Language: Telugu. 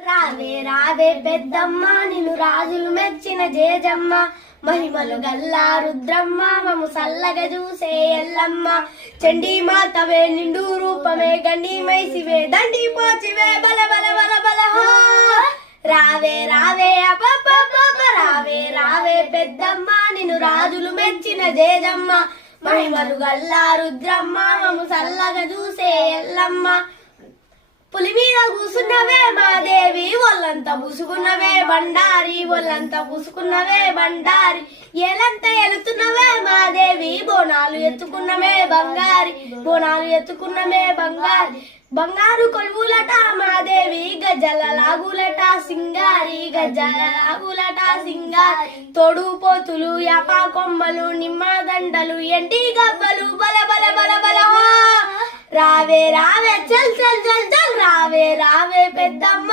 రావే రావే పెద్దమ్మ నిన్ను రాజులు మెచ్చిన జేజమ్మ మహిమలు గల్లా రుద్రమ్మ మము సల్లగా చూసే ఎల్లమ్మ చండీ మాతవే నిండు రూపమే గండి మైసివే దండి పోచివే బల బల బల బల హో రావే రావే అపపపప రావే రావే పెద్దమ్మ నిన్ను రాజులు మెచ్చిన జేజమ్మ మహిమలు గల్లా రుద్రమ్మ మము సల్లగా చూసే ఎల్లమ్మ పులి మీద కూసున్నవే మాదేవి ఒళ్ళంతా పూసుకున్నవే బండారి ఒళ్ళంతా పూసుకున్నవే బండారి ఏలంతా ఎలుతున్నవే మాదేవి బోనాలు ఎత్తుకున్నమే బంగారి బోనాలు ఎత్తుకున్నమే బంగారి బంగారు కొలువులట మాదేవి గజ్జల లాగులట సింగారి గజ్జల లాగులట సింగారి తోడు పోతులు యాపా కొమ్మలు నిమ్మ దండలు ఎంటి గబ్బలు బల బల బల బల హో రావే రావే చల్ చల్ చల్ చల్ రావే రావే పెద్దమ్మ